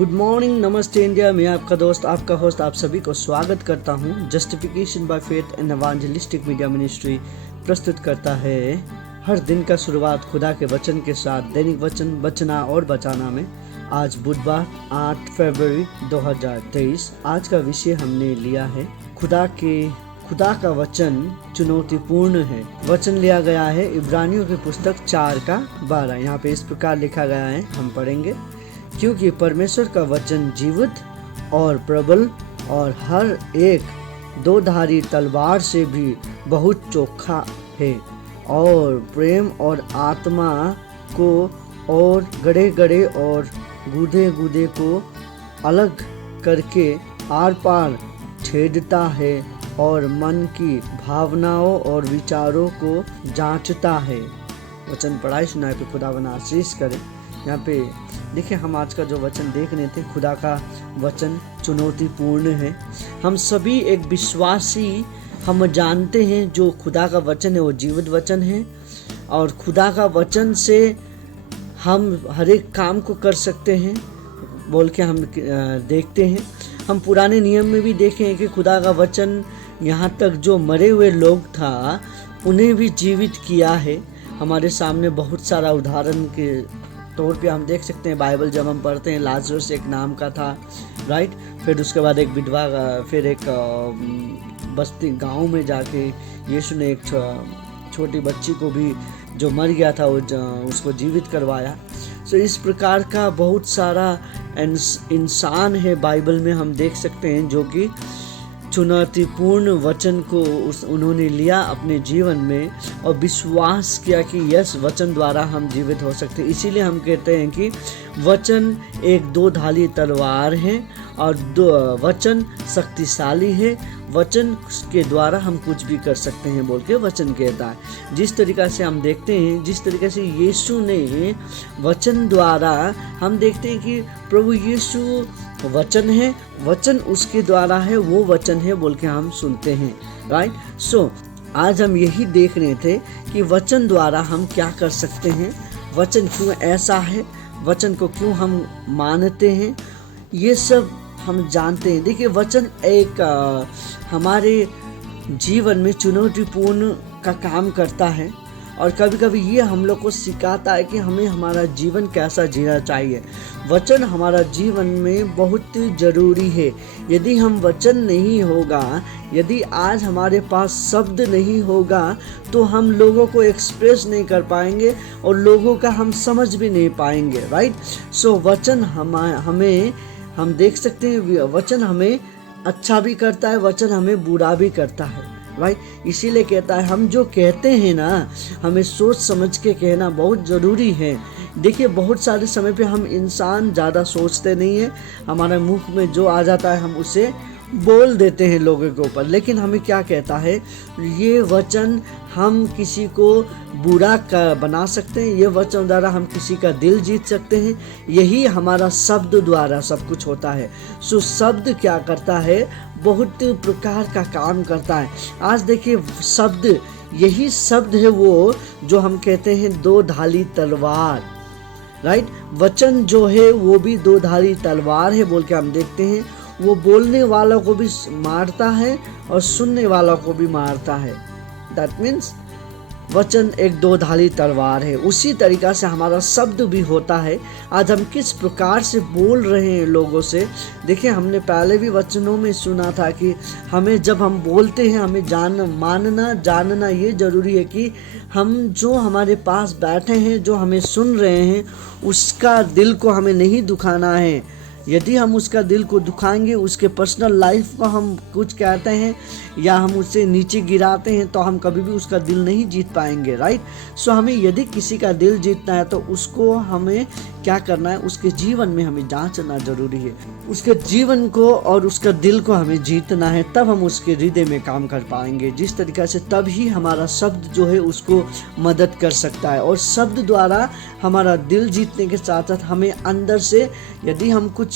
Good morning, नमस्ते India. मैं आपका दोस्त, आपका होस्ट, आप सभी को स्वागत करता हूं। Justification by faith and evangelistic media ministry प्रस्तुत करता है हर दिन का शुरुआत खुदा के वचन के साथ, दैनिक वचन बचना और बचाना में। आज बुधवार 8 फरवरी 2023। आज का विषय हमने लिया है खुदा का वचन चुनौतीपूर्ण है। वचन लिया गया है इब्रानियों की पुस्तक 4:12। यहाँ पे इस प्रकार लिखा गया है, हम पढ़ेंगे। क्योंकि परमेश्वर का वचन जीवित और प्रबल और हर एक दो धारी तलवार से भी बहुत चोखा है और प्रेम और आत्मा को और गड़े और गूदे को अलग करके आर पार छेदता है और मन की भावनाओं और विचारों को जांचता है। वचन पढ़ाई सुनाए पे खुदा बना आशीष करे। यहाँ पे देखिए, हम आज का जो वचन देख रहे थे, खुदा का वचन चुनौतीपूर्ण है। हम सभी एक विश्वासी, हम जानते हैं जो खुदा का वचन है वो जीवित वचन है और खुदा का वचन से हम हर एक काम को कर सकते हैं बोल के हम देखते हैं। हम पुराने नियम में भी देखे हैं कि खुदा का वचन यहाँ तक जो मरे हुए लोग था उन्हें भी जीवित किया है। हमारे सामने बहुत सारा उदाहरण के तौर पे हम देख सकते हैं। बाइबल जब हम पढ़ते हैं, लाजरस एक नाम का था, राइट। फिर उसके बाद एक विधवा, फिर एक बस्ती गांव में जाके यीशु ने एक छोटी बच्ची को भी जो मर गया था उसको जीवित करवाया। सो इस प्रकार का बहुत सारा इंसान है बाइबल में, हम देख सकते हैं जो कि चुनौतीपूर्ण वचन को उन्होंने लिया अपने जीवन में और विश्वास किया कि यस, वचन द्वारा हम जीवित हो सकते हैं। इसीलिए हम कहते हैं कि वचन एक दो धारी तलवार है और वचन शक्तिशाली है। वचन के द्वारा हम कुछ भी कर सकते हैं बोल के वचन कहता है। जिस तरीक़ा से हम देखते हैं, जिस तरीके से यीशु ने वचन द्वारा, हम देखते हैं कि प्रभु यीशु वचन है, वचन उसके द्वारा है, वो वचन है बोल के हम सुनते हैं, राइट। सो आज हम यही देख रहे थे कि वचन द्वारा हम क्या कर सकते हैं, वचन क्यों ऐसा है, वचन को क्यों हम मानते हैं, ये सब हम जानते हैं। देखिए, वचन एक हमारे जीवन में चुनौतीपूर्ण का काम करता है और कभी कभी ये हम लोग को सिखाता है कि हमें हमारा जीवन कैसा जीना चाहिए। वचन हमारा जीवन में बहुत ज़रूरी है। यदि हम वचन नहीं होगा, यदि आज हमारे पास शब्द नहीं होगा तो हम लोगों को एक्सप्रेस नहीं कर पाएंगे और लोगों का हम समझ भी नहीं पाएंगे, राइट। सो वचन हम देख सकते हैं, वचन हमें अच्छा भी करता है, वचन हमें बुरा भी करता है, राइट। इसीलिए कहता है, हम जो कहते हैं ना, हमें सोच समझ के कहना बहुत ज़रूरी है। देखिए, बहुत सारे समय पे हम इंसान ज़्यादा सोचते नहीं है, हमारे मुख में जो आ जाता है हम उसे बोल देते हैं लोगों के ऊपर। लेकिन हमें क्या कहता है, ये वचन हम किसी को बुरा बना सकते हैं, ये वचन द्वारा हम किसी का दिल जीत सकते हैं। यही हमारा शब्द द्वारा सब कुछ होता है। सो शब्द क्या करता है, बहुत प्रकार का काम करता है। आज देखिए, शब्द, यही शब्द है वो जो हम कहते हैं दो धारी तलवार, राइट। वचन जो है वो भी दो धारी तलवार है बोल के हम देखते हैं। वो बोलने वालों को भी मारता है और सुनने वालों को भी मारता है। दैट मीन्स वचन एक दो धारी तलवार है। उसी तरीक़ा से हमारा शब्द भी होता है। आज हम किस प्रकार से बोल रहे हैं लोगों से। देखिए, हमने पहले भी वचनों में सुना था कि हमें जब हम बोलते हैं, हमें जानना ये ज़रूरी है कि हम जो हमारे पास बैठे हैं, जो हमें सुन रहे हैं, उसका दिल को हमें नहीं दुखाना है। यदि हम उसका दिल को दुखाएंगे, उसके पर्सनल लाइफ को हम कुछ कहते हैं या हम उससे नीचे गिराते हैं, तो हम कभी भी उसका दिल नहीं जीत पाएंगे, राइट। सो हमें यदि किसी का दिल जीतना है तो उसको हमें क्या करना है, उसके जीवन में हमें जांचना जरूरी है। उसके जीवन को और उसका दिल को हमें जीतना है, तब हम उसके हृदय में काम कर पाएंगे। जिस तरीक़ा से तब ही हमारा शब्द जो है उसको मदद कर सकता है। और शब्द द्वारा हमारा दिल जीतने के साथ साथ हमें अंदर से, यदि हम कुछ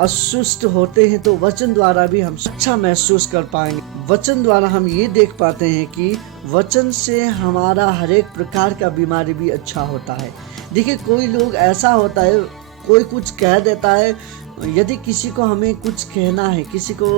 अस्वस्थ होते हैं तो वचन द्वारा भी हम अच्छा महसूस कर पाएंगे। वचन द्वारा हम ये देख पाते हैं कि वचन से हमारा हर एक प्रकार का बीमारी भी अच्छा होता है। देखिए, कोई लोग ऐसा होता है, कोई कुछ कह देता है यदि किसी को हमें कुछ कहना है, किसी को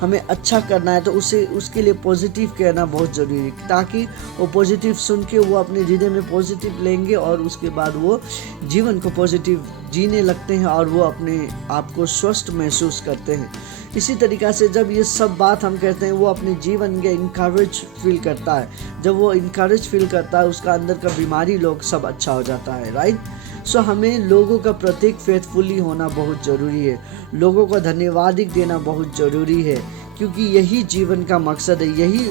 हमें अच्छा करना है, तो उसके लिए पॉजिटिव कहना बहुत ज़रूरी है, ताकि वो पॉजिटिव सुन के वो अपने जीने में पॉजिटिव लेंगे और उसके बाद वो जीवन को पॉजिटिव जीने लगते हैं और वो अपने आप को स्वस्थ महसूस करते हैं। इसी तरीक़ा से जब ये सब बात हम कहते हैं, वो अपने जीवन के इनकरेज फील करता है। जब वो इनकरेज फील करता है, उसका अंदर का बीमारी लोग सब अच्छा हो जाता है, राइट। सो हमें लोगों का प्रत्येक फेथफुली होना बहुत ज़रूरी है, लोगों को धन्यवाद देना बहुत ज़रूरी है, क्योंकि यही जीवन का मकसद है, यही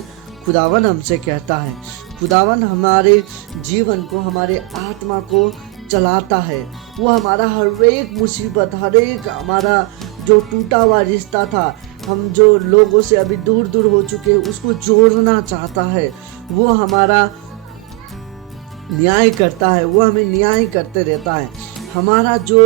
खुदावन हमसे कहता है। खुदावन हमारे जीवन को, हमारे आत्मा को चलाता है। वो हमारा हर एक मुसीबत, हर एक हमारा जो टूटा हुआ रिश्ता था, हम जो लोगों से अभी दूर दूर हो चुके हैं, उसको जोड़ना चाहता है। वो हमारा न्याय करता है, वो हमें न्याय करते रहता है। हमारा जो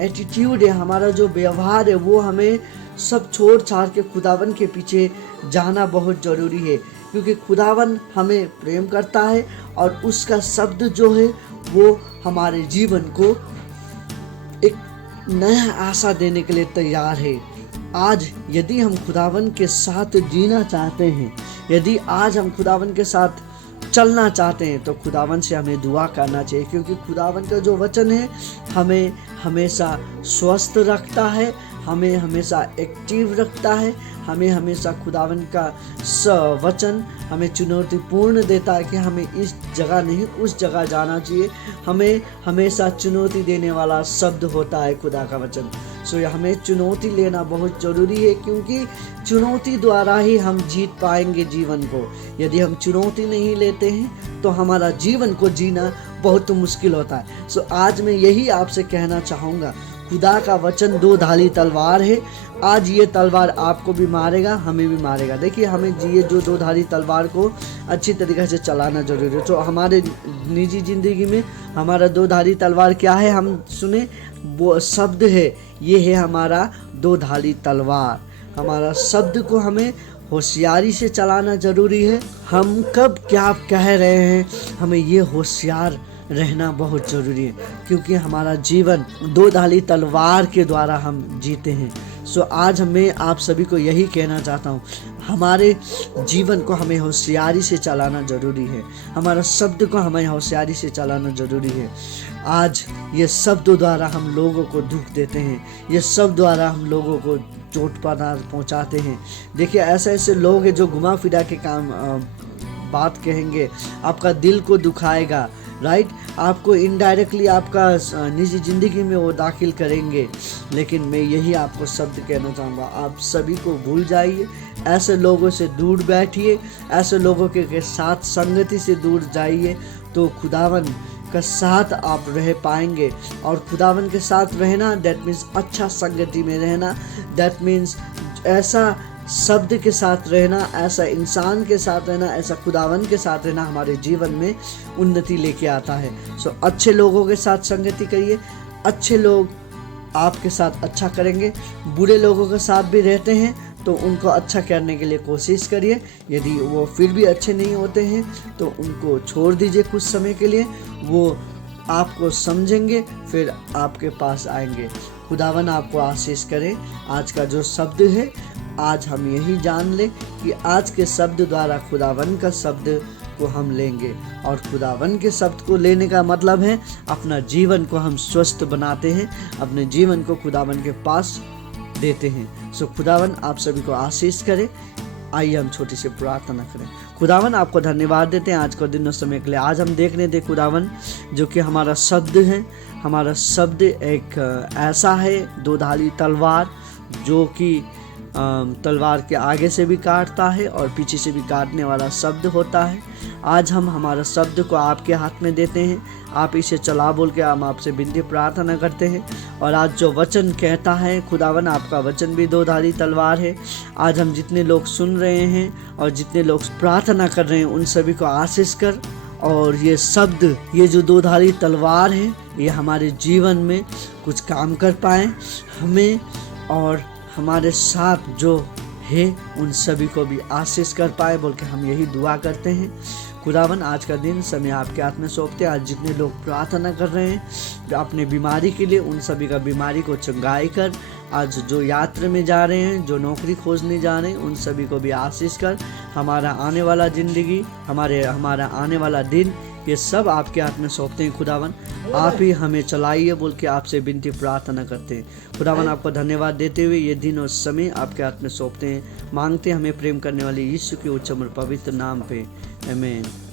एटीट्यूड है, हमारा जो व्यवहार है, वो हमें सब छोड़ छाड़ के खुदावन के पीछे जाना बहुत ज़रूरी है, क्योंकि खुदावन हमें प्रेम करता है और उसका शब्द जो है वो हमारे जीवन को एक नया आशा देने के लिए तैयार है। आज यदि हम खुदावन के साथ जीना चाहते हैं, यदि आज हम खुदावन के साथ चलना चाहते हैं, तो खुदावन से हमें दुआ करना चाहिए, क्योंकि खुदावन का जो वचन है हमें हमेशा स्वस्थ रखता है, हमें हमेशा एक्टिव रखता है, हमें हमेशा खुदावन का वचन हमें चुनौतीपूर्ण देता है कि हमें इस जगह नहीं उस जगह जाना चाहिए। हमें हमेशा चुनौती देने वाला शब्द होता है खुदा का वचन। सो हमें चुनौती लेना बहुत ज़रूरी है, क्योंकि चुनौती द्वारा ही हम जीत पाएंगे जीवन को। यदि हम चुनौती नहीं लेते हैं तो हमारा जीवन को जीना बहुत मुश्किल होता है। सो आज मैं यही आपसे कहना चाहूँगा, खुदा का वचन दो धारी तलवार है। आज ये तलवार आपको भी मारेगा, हमें भी मारेगा। देखिए, हमें ये जो दो धारी तलवार को अच्छी तरीके से चलाना जरूरी है। तो हमारे निजी ज़िंदगी में हमारा दो धारी तलवार क्या है, हम सुने, वो शब्द है। ये है हमारा दो धारी तलवार। हमारा शब्द को हमें होशियारी से चलाना ज़रूरी है। हम कब क्या कह रहे हैं, हमें ये होशियार रहना बहुत ज़रूरी है, क्योंकि हमारा जीवन दो धारी तलवार के द्वारा हम जीते हैं। सो आज मैं आप सभी को यही कहना चाहता हूँ, हमारे जीवन को हमें होशियारी से चलाना ज़रूरी है, हमारा शब्द को हमें होशियारी से चलाना ज़रूरी है। आज ये शब्द द्वारा हम लोगों को दुख देते हैं, ये शब्द द्वारा हम लोगों को चोट पहुँचाते हैं। देखिए, ऐसे लोग हैं जो घुमा फिरा के बात कहेंगे, आपका दिल को दुखाएगा, राइट। आपको इनडायरेक्टली आपका निजी ज़िंदगी में वो दाखिल करेंगे। लेकिन मैं यही आपको शब्द कहना चाहूँगा, आप सभी को भूल जाइए, ऐसे लोगों से दूर बैठिए, ऐसे लोगों के साथ संगति से दूर जाइए, तो खुदावन का साथ आप रह पाएंगे। और खुदावन के साथ रहना दैट मीन्स अच्छा संगति में रहना, दैट मीन्स ऐसा शब्द के साथ रहना, ऐसा इंसान के साथ रहना, ऐसा खुदावन के साथ रहना हमारे जीवन में उन्नति लेके आता है। सो अच्छे लोगों के साथ संगति करिए, अच्छे लोग आपके साथ अच्छा करेंगे। बुरे लोगों के साथ भी रहते हैं तो उनको अच्छा करने के लिए कोशिश करिए। यदि वो फिर भी अच्छे नहीं होते हैं तो उनको छोड़ दीजिए कुछ समय के लिए, वो आपको समझेंगे, फिर आपके पास आएंगे। खुदावन आपको आशीष करे। आज का जो शब्द है, आज हम यही जान लें कि आज के शब्द द्वारा खुदावन का शब्द को हम लेंगे, और खुदावन के शब्द को लेने का मतलब है अपना जीवन को हम स्वस्थ बनाते हैं, अपने जीवन को खुदावन के पास देते हैं। सो खुदावन आप सभी को आशीष करे। आइए हम छोटी सी प्रार्थना करें। खुदावन आपको धन्यवाद देते हैं आज को दिन और समय के लिए। आज हम देखने दे खुदावन, जो कि हमारा शब्द है, हमारा शब्द एक ऐसा है दो धारी तलवार, जो कि तलवार के आगे से भी काटता है और पीछे से भी काटने वाला शब्द होता है। आज हम हमारा शब्द को आपके हाथ में देते हैं, आप इसे चला बोल के हम आपसे विनती प्रार्थना करते हैं। और आज जो वचन कहता है खुदावन, आपका वचन भी दो धारी तलवार है। आज हम जितने लोग सुन रहे हैं और जितने लोग प्रार्थना कर रहे हैं, उन सभी को आशीष कर, और ये शब्द, ये जो दो धारी तलवार है, ये हमारे जीवन में कुछ काम कर पाए, हमें और हमारे साथ जो है उन सभी को भी आशीष कर पाए, बोल के हम यही दुआ करते हैं। खुदावन आज का दिन समय आपके हाथ में सौंपते हैं। आज जितने लोग प्रार्थना कर रहे हैं अपने बीमारी के लिए, उन सभी का बीमारी को चंगाई कर। आज जो यात्रा में जा रहे हैं, जो नौकरी खोजने जा रहे हैं, उन सभी को भी आशीष कर। हमारा आने वाला ज़िंदगी, हमारा आने वाला दिन, ये सब आपके हाथ में सौंपते हैं खुदावन। आप ही हमें चलाइए बोल के आपसे विनती प्रार्थना करते हैं। खुदावन आपको धन्यवाद देते हुए ये दिन और समय आपके हाथ में सौंपते हैं, मांगते हैं हमें प्रेम करने वाले यीशु के उच्च और पवित्र नाम पे, आमीन।